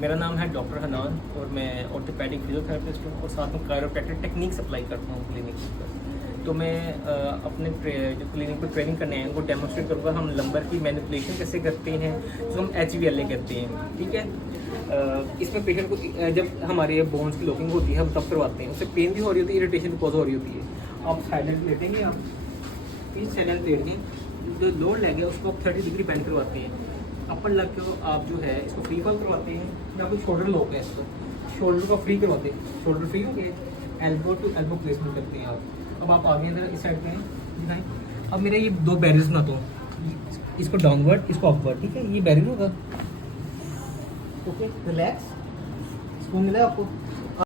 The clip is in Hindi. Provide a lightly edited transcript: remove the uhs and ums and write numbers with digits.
मेरा नाम है डॉक्टर हनान और मैं ऑर्थोपेडिक फिजियोथेरेपिस्ट हूँ और साथ में कायरोप्रैक्टिक टेक्निक सप्लाई करता हूँ क्लिनिक पर। तो मैं अपने जो क्लिनिक पर ट्रेनिंग करने हैं उनको डेमोस्ट्रेट करूँगा हम लंबर की मैनिपुलेशन कैसे करते हैं, जो हम HVLA कहते हैं, ठीक है। इसमें पेशेंट को जब हमारे बोन्स की लॉकिंग होती है हम तब करवाते हैं, उससे पेन भी हो रही होती है, इरिटेशन भी कॉज हो रही होती है। आप साइलेंट लेटेंगे, आप प्लीज साइलेंट लेट के जो लोअर लेग है उसको आप 30 डिग्री बेंड करवाते हैं। अपर लेग को आप जो है इसको फ्री फॉल करवाते हैं, या कोई शोल्डर लॉक है इसको शोल्डर को फ्री करवाते हैं, शोल्डर फ्री हो गया, एल्बो टू एल्बो प्लेसमेंट करते हैं आप। अब आप आगे इधर इस साइड पे हैं दिखाएं। अब मेरे ये 2 बैरियर्स बनाता हूँ, इसको डाउनवर्ड इसको अपवर्ड, ठीक है। ये बैरियर होगा, ओके रिलैक्स, सुकून मिला आपको।